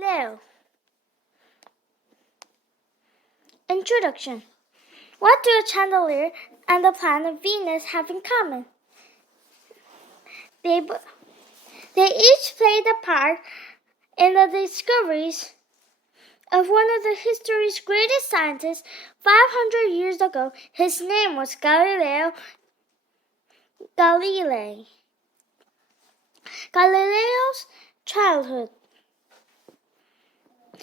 Galileo. Introduction. What do a chandelier and the planet Venus have in common? They each played a part in the discoveries of one of the history's greatest scientists 500 years ago. His name was Galileo Galilei. Galileo's childhood.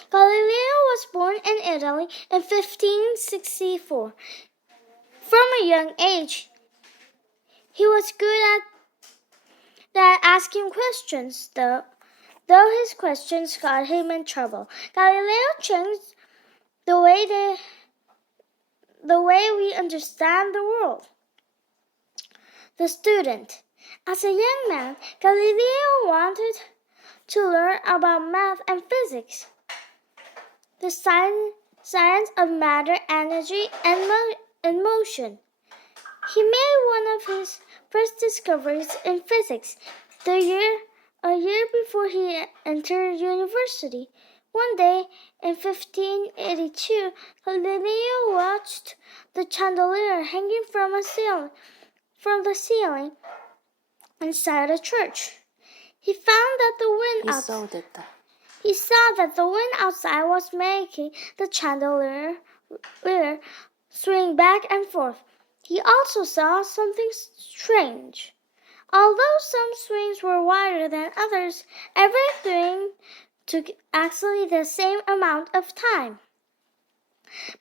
Galileo was born in Italy in 1564. From a young age, he was good at asking questions, though his questions got him in trouble. Galileo changed the way we understand the world. The student. As a young man, Galileo wanted to learn about math and physics, the science of matter, energy, and motion. He made one of his first discoveries in physics a year before he entered university. One day in 1582, Galileo watched the chandelier hanging from the ceiling inside a church. He found that He saw that the wind outside was making the chandelier swing back and forth. He also saw something strange. Although some swings were wider than others, everything took exactly the same amount of time.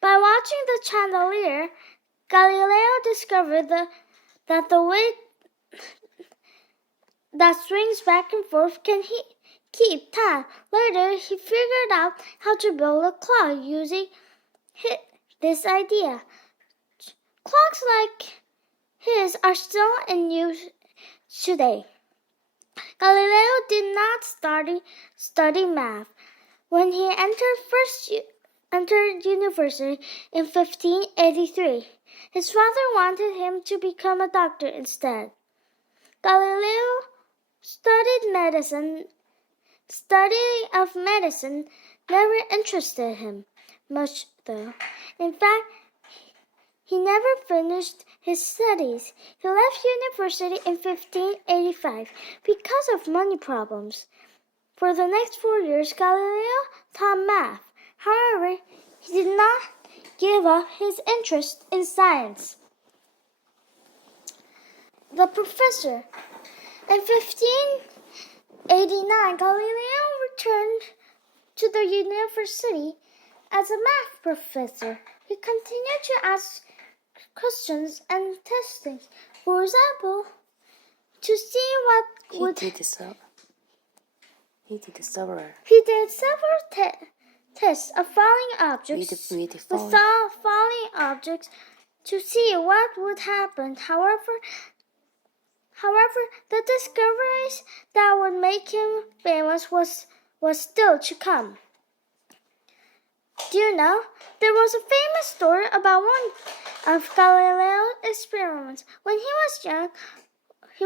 By watching the chandelier, Galileo discovered that the weight that swings back and forth can keep time. Later, he figured out how to build a clock using this idea. Clocks like his are still in use today. Galileo did not study math. When he entered university in 1583, his father wanted him to become a doctor instead. Galileo studying of medicine never interested him much, though. In fact, he never finished his studies. He left university in 1585 because of money problems. For the next 4 years, Galileo taught math. However, he did not give up his interest in science. The professor. In 1589, Galileo returned to the university as a math professor. He continued to ask questions and testing. For example, to see what He did several tests of falling objects without falling objects to see what would happen. However, the discoveries that would make him famous was still to come. Do you know, there was a famous story about one of Galileo's experiments. When he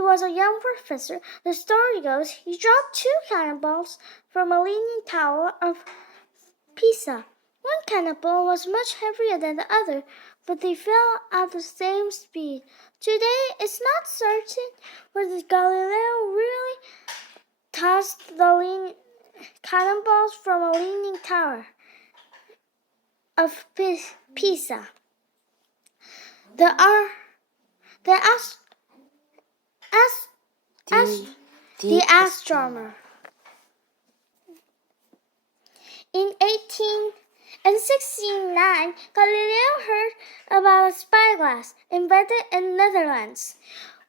was a young professor. The story goes he dropped 2 cannonballs from a leaning tower of Pisa. One cannonball was much heavier than the other, but they fell at the same speed. Today, it's not certain whether Galileo really tossed the cannonballs from a leaning tower of Pisa. The astronomer. In 1609, Galileo heard about a spyglass invented in Netherlands.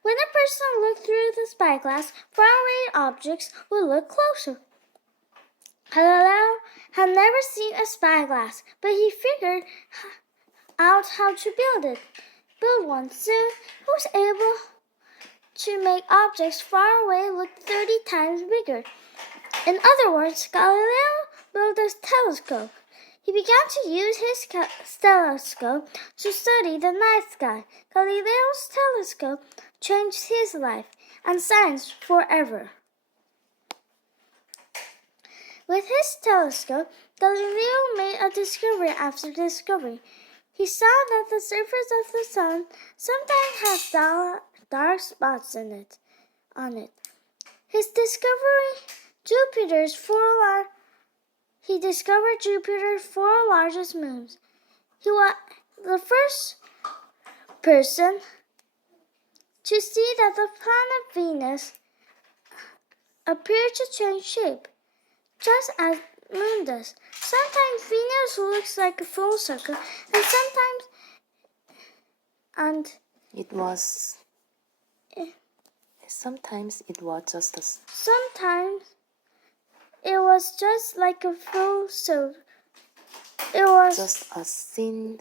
When a person looked through the spyglass, faraway objects would look closer. Galileo had never seen a spyglass, but he figured out how to build one. Soon, he was able to make objects far away look 30 times bigger. In other words, Galileo built a telescope. He began to use his telescope to study the night sky. Galileo's telescope changed his life and science forever. With his telescope, Galileo made a discovery after discovery. He saw that the surface of the sun sometimes has dark spots on it. His discovery, he discovered Jupiter's four largest moons. He was the first person to see that the planet Venus appeared to change shape, just as Moon does. Sometimes Venus looks like a full circle, and sometimes It was. Sometimes it was just a. sometimes it was just like a full circle. It was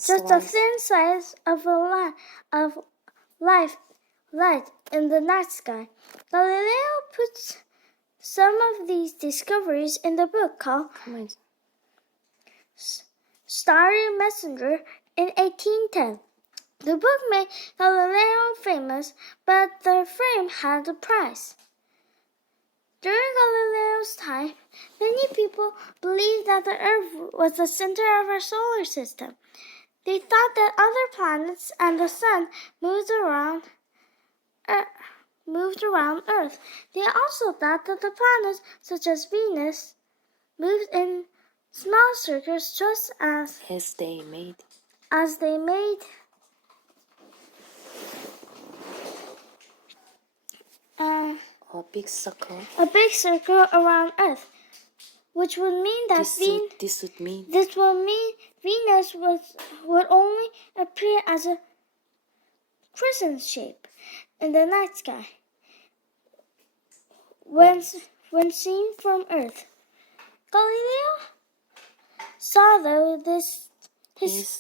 Just a thin slice of light in the night sky. Galileo puts some of these discoveries in the book called Starry Messenger in 1810. The book made Galileo famous, but the frame had a price. During Galileo's time, many people believed that the Earth was the center of our solar system. They thought that other planets and the sun moved around Earth. They also thought that the planets, such as Venus, moved in small circles just as they made. A big circle around Earth, which would mean that this would mean Venus would only appear as a crescent shape in the night sky when seen from Earth. Galileo saw his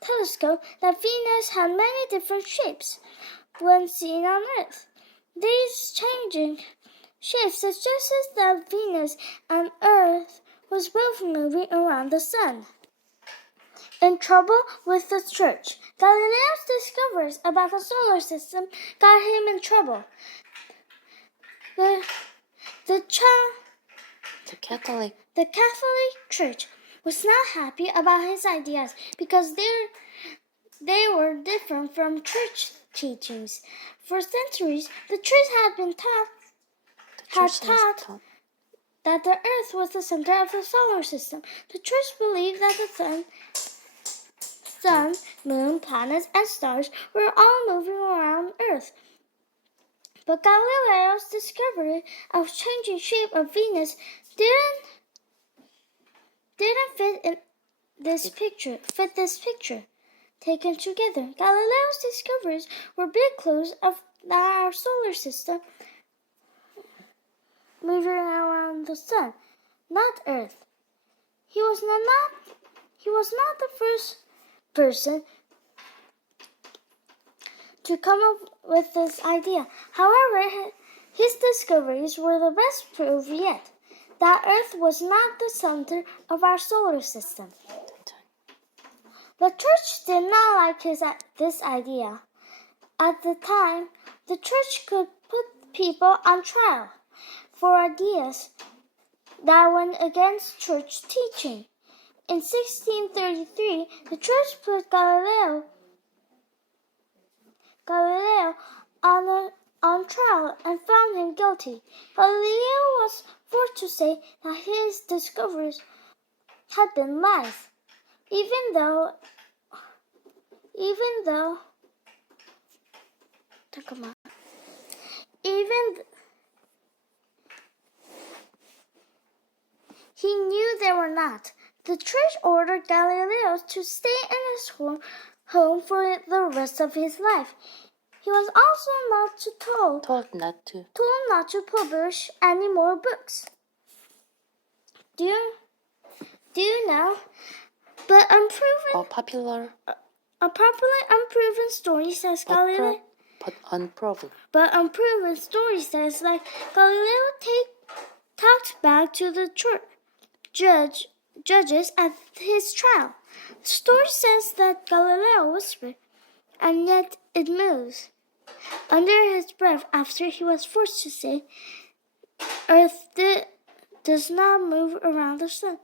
telescope that Venus had many different shapes when seen on Earth. These changing shapes suggested that Venus and Earth was both moving around the sun. In trouble with the church, Galileo's discoveries about the solar system got him in trouble. The Catholic Church was not happy about his ideas because they were different from church teachings. For centuries, the church had been taught that the Earth was the center of the solar system. The church believed that the sun, moon, planets, and stars were all moving around Earth. But Galileo's discovery of changing shape of Venus didn't fit this picture. Taken together, Galileo's discoveries were big clues of our solar system moving around the sun, not Earth. He was not the first person to come up with this idea. However, his discoveries were the best proof yet that Earth was not the center of our solar system. The church did not like this idea. At the time, the church could put people on trial for ideas that went against church teaching. In 1633, the church put Galileo on trial and found him guilty. Galileo was forced to say that his discoveries had been lies, even though he knew they were not. The church ordered Galileo to stay in his home for the rest of his life. He was also told not to publish any more books. Do you know? But a popular unproven story says Galileo. But unproven story says that Galileo talked back to the judges at his trial. The story says that Galileo whispered, and yet it moves. under his breath after he was forced to say, Earth does not move around the sun.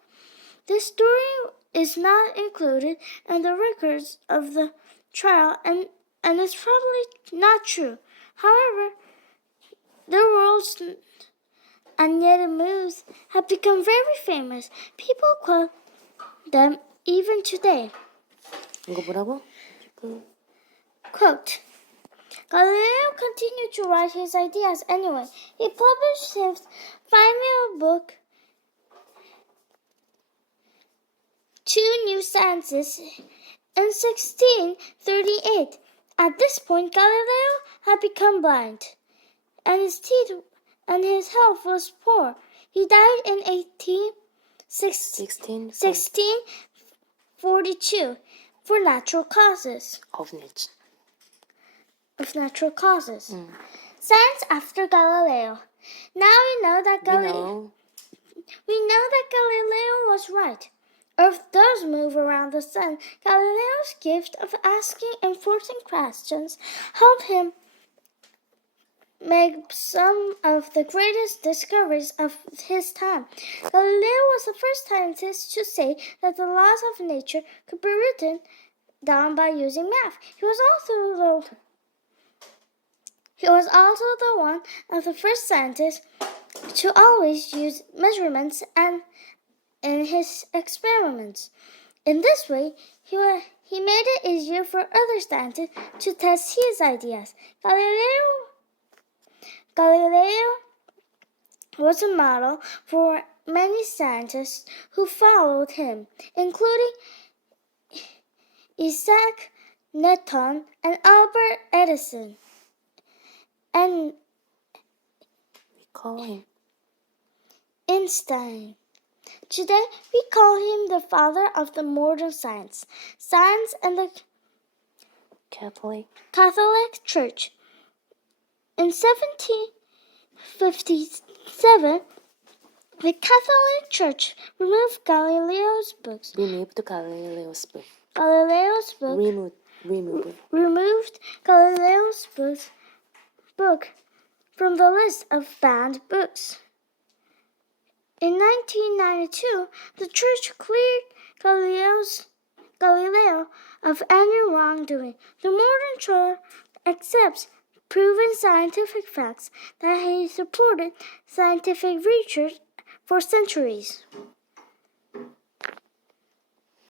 This story is not included in the records of the trial and is probably not true. However, the world's and yet it moves have become very famous. People quote them even today. 이거 뭐라고? Quote, Galileo continued to write his ideas anyway. He published his final book, Two New Sciences, in 1638. At this point, Galileo had become blind, and his teeth and his health was poor. He died in 1642 for natural causes. Of Natural causes. Science after Galileo. Now we know that Galileo was right. Earth does move around the sun. Galileo's gift of asking important questions helped him make some of the greatest discoveries of his time. Galileo was the first scientist to say that the laws of nature could be written down by using math. He was also the one of the first scientists to always use measurements in his experiments. In this way, he made it easier for other scientists to test his ideas. Galileo was a model for many scientists who followed him, including Isaac Newton and Albert Edison. And we call him Einstein. Today, we call him the father of the modern science. Science and the Catholic Church. In 1757, the Catholic Church removed Galileo's books. Removed Galileo's book. Removed Galileo's book from the list of banned books. In 1992, the church cleared Galileo of any wrongdoing. The modern church accepts proven scientific facts that he supported scientific research for centuries.